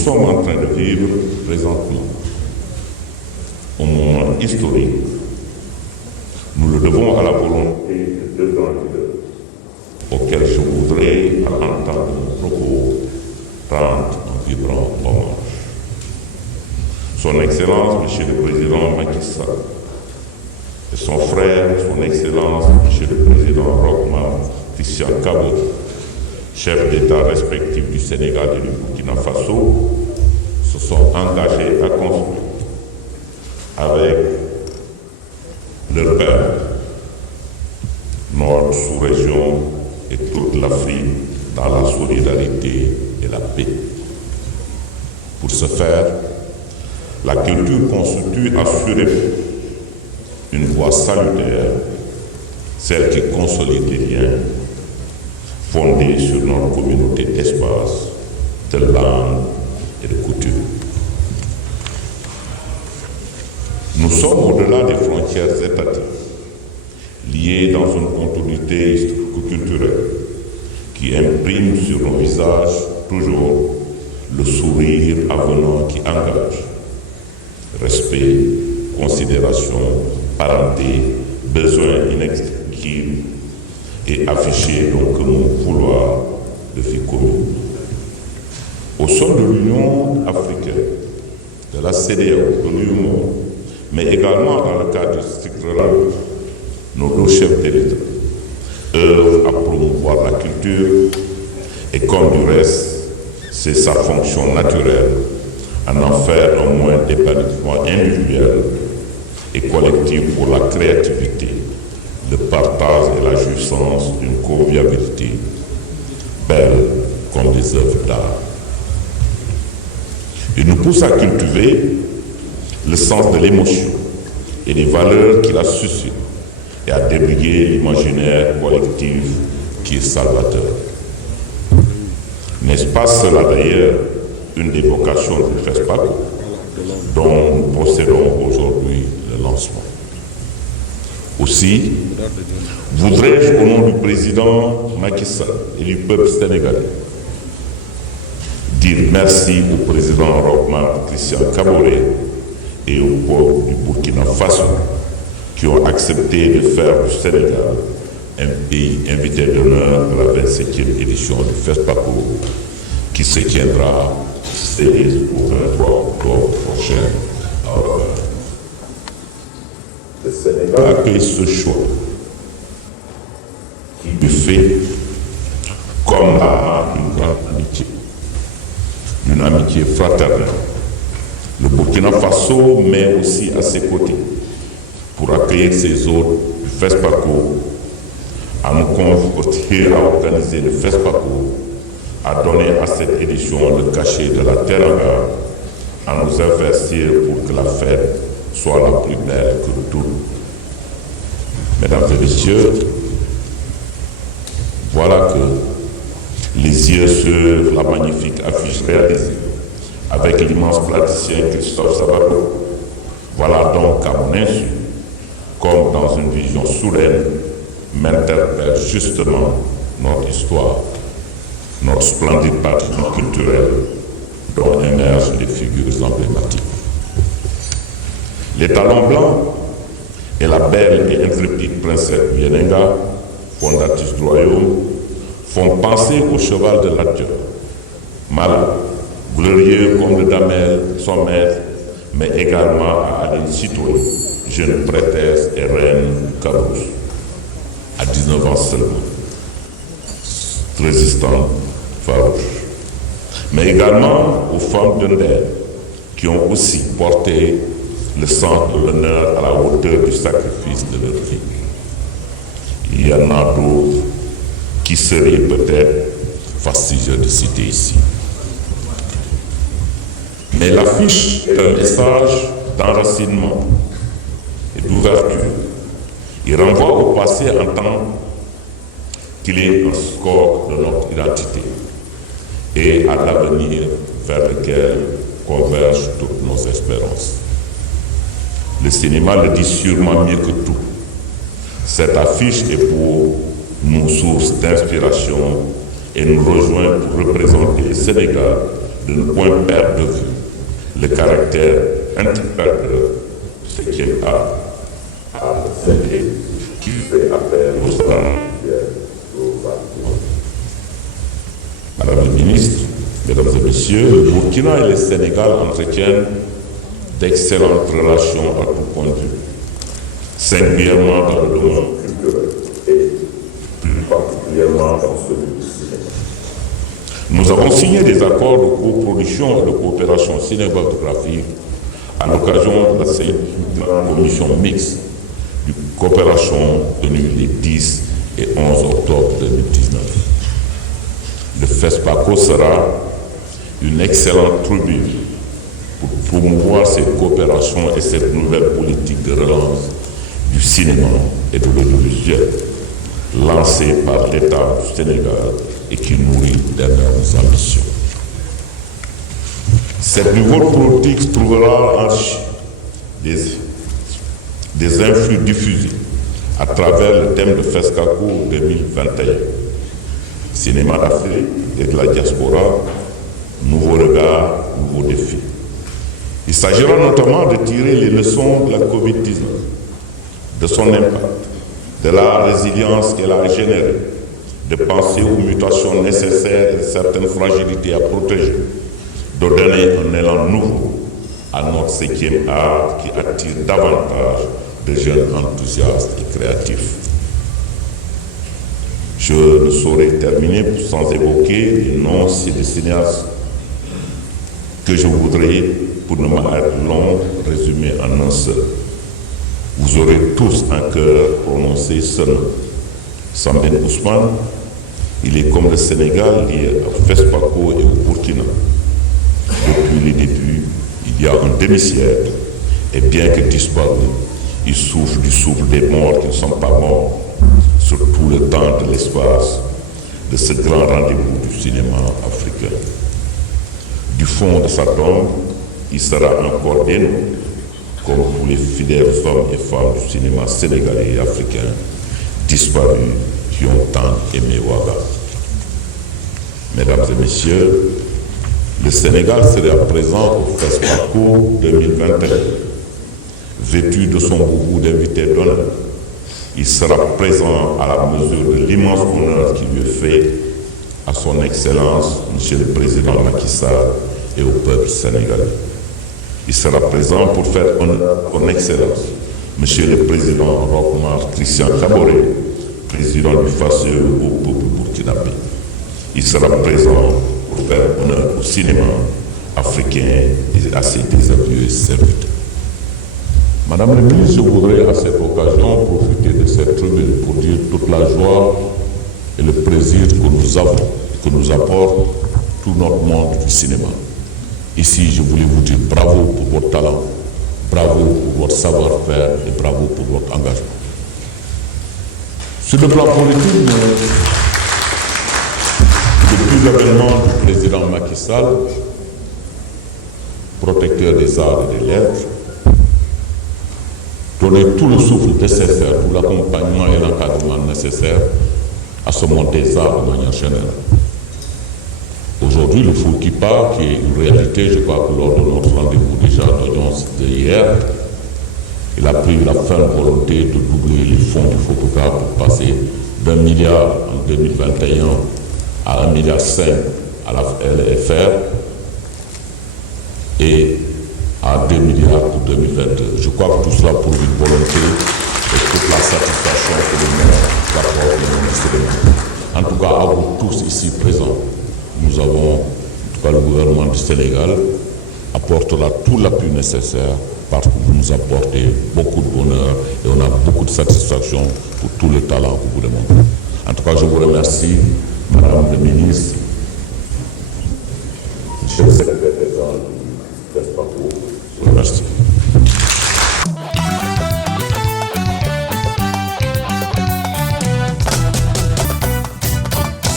sommes en train de vivre présentement un moment historique. Nous le devons à la volonté de deux grands leaders auxquels je voudrais, à l'entendre de mon propos, rendre un vibrant hommage. Son Excellence, Monsieur le Président Macky Sall, et son frère, Son Excellence, Monsieur le Président Rochmark Christian Kaboré, chefs d'État respectifs du Sénégal et du Burkina Faso, se sont engagés à construire avec leur père notre sous-région et toute l'Afrique dans la solidarité et la paix. Pour ce faire, la culture constitue assurément une voie salutaire, celle qui consolide les liens fondés sur notre communauté d'espace, de langue et de coutume. Nous sommes au-delà des frontières étatiques, liés dans une continuité historico-culturelle qui imprime sur nos visages toujours le sourire avenant qui engage. Respect, considération, parenté, besoin inextinguible et affiché donc mon vouloir de vie commune. Au sein de l'Union africaine, de la CEDEAO, de l'UEMOA, mais également dans le cadre du strict relais, nos deux chefs d'État œuvrent à promouvoir la culture et comme du reste, c'est sa fonction naturelle à en faire un moyen d'épanouissement individuel et collectif pour la créativité, le partage et la jouissance d'une convivialité belle comme des œuvres d'art. Il nous pousse à cultiver le sens de l'émotion et des valeurs qui la suscitent et à débriguer l'imaginaire collectif qui est salvateur. N'est-ce pas cela d'ailleurs une des vocations du FESPACO dont nous procédons aujourd'hui le lancement? Aussi, voudrais-je au nom du président Macky Sall et du peuple sénégalais dire merci au président Rochmark Christian Kaboré et au peuple du Burkina Faso qui ont accepté de faire du Sénégal un pays invité d'honneur de la 27e édition du FESPACO qui se tiendra le 16 au 23 octobre prochain à Rabat. Le Sénégal accueille ce choix qui lui fait comme la marque d'une amitié fraternelle. Le Burkina Faso met aussi à ses côtés pour accueillir ses hôtes du FESPACO, à nous convoquer à organiser le FESPACO, à donner à cette édition le cachet de la teranga, à nous investir pour que la fête soit la plus belle que toutes. Mesdames et messieurs, voilà que les yeux sur la magnifique affiche réalisée avec l'immense praticien Christophe Sabado. Voilà donc à mon insu, comme dans une vision souveraine, m'interpelle justement notre histoire, notre splendide patrimoine culturel dont émergent les figures emblématiques. Les talons blancs et la belle et intrépide princesse Yenenga, fondatrice du royaume, font penser au cheval de Lat Dior, malade, glorieux comme le Damel, son maître, mais également à Aline Sitoé, jeune prêtresse et reine Cabrousse, à 19 ans seulement, résistante, farouche. Mais également aux femmes de Nder, qui ont aussi porté le sang de l'honneur à la hauteur du sacrifice de leur vie. Il y en a d'autres qui seraient peut-être fastidieux de citer ici. Mais l'affiche est un message d'enracinement et d'ouverture. Il renvoie au passé en tant qu'il est un score de notre identité et à l'avenir vers lequel convergent toutes nos espérances. Le cinéma le dit sûrement mieux que tout. Cette affiche est pour nous source d'inspiration et nous rejoint pour représenter le Sénégal de ne point perdre de vue le caractère intégrateur de ce qui est à celle qui fait appel aux standards. Madame la ministre, Mesdames et Messieurs, le Burkina et le Sénégal entretiennent d'excellentes relations à tout point de vue, singulièrement dans le domaine culturel et plus particulièrement dans celui du cinéma. Nous avons signé des accords de coproduction et de coopération cinématographique à l'occasion de la commission mixte de coopération tenue les 10 et 11 octobre 2019. Le FESPACO sera une excellente tribune pour promouvoir cette coopération et cette nouvelle politique de relance du cinéma et de l'audiovisuel lancée par l'État du Sénégal et qui nourrit d'énormes ambitions. Cette nouvelle politique trouvera des influx diffusés à travers le thème de FESPACO 2021. Cinéma d'Afrique et de la diaspora, nouveaux regards, nouveaux défis. Il s'agira notamment de tirer les leçons de la COVID-19, de son impact, de la résilience qu'elle a générée, de penser aux mutations nécessaires et certaines fragilités à protéger, de donner un élan nouveau à notre 5e art qui attire davantage de jeunes enthousiastes et créatifs. Je ne saurais terminer sans évoquer les noms des cinéastes que je voudrais, pour ne pas être long, résumer en un seul. Vous aurez tous un cœur prononcé ce nom. Sam Ben Ousmane, il est comme le Sénégal lié à FESPACO et au Burkina. Depuis les débuts, il y a un demi-siècle, et bien que disparu, il souffle du souffle des morts qui ne sont pas morts, sur tout le temps de l'espace de ce grand rendez-vous du cinéma africain. Du fond de sa tombe, il sera encore dénoué, comme tous les fidèles hommes et femmes du cinéma sénégalais et africain disparus qui ont tant aimé Ouaga. Mesdames et Messieurs, le Sénégal sera présent au FESPACO 2021, vêtu de son boubou d'invité d'honneur. Il sera présent à la mesure de l'immense honneur qui lui est fait à son Excellence, Monsieur le Président Macky Sall, et au peuple sénégalais. Il sera présent pour faire honneur à son Excellence, Monsieur le Président Roch-Marc Christian Kaboré, président du FACE au peuple burkinabé. Il sera présent pour faire honneur au cinéma africain et à ses désavoués serviteurs. Madame la ministre, je voudrais à cette occasion profiter de cette tribune pour dire toute la joie et le plaisir que nous avons, que nous apporte tout notre monde du cinéma. Ici, je voulais vous dire bravo pour votre talent, bravo pour votre savoir-faire et bravo pour votre engagement. Sur le plan politique, depuis l'avènement du président Macky Sall, protecteur des arts et des lettres, donner tout le souffle nécessaire, tout l'accompagnement et l'encadrement nécessaire à ce monde des arts de manière générale. Aujourd'hui, le fou qui part, qui est une réalité, je crois que lors de notre rendez-vous déjà d'audience d'hier, il a pris la ferme volonté de doubler les fonds du photographe pour passer d'1 milliard en 2021 à 1,5 milliard à la LFR et à 2 milliards pour 2022. Je crois que tout cela pour une volonté et toute la satisfaction que le maire apporte au ministère. En tout cas, à vous tous ici présents, nous avons, en tout cas le gouvernement du Sénégal, apportera tout l'appui nécessaire parce que vous nous apportez beaucoup de bonheur et on a beaucoup de satisfaction pour tout le talent que vous démontrez. En tout cas, je vous remercie, Madame la ministre, Monsieur le secrétaire général du FESPACO. Je vous remercie.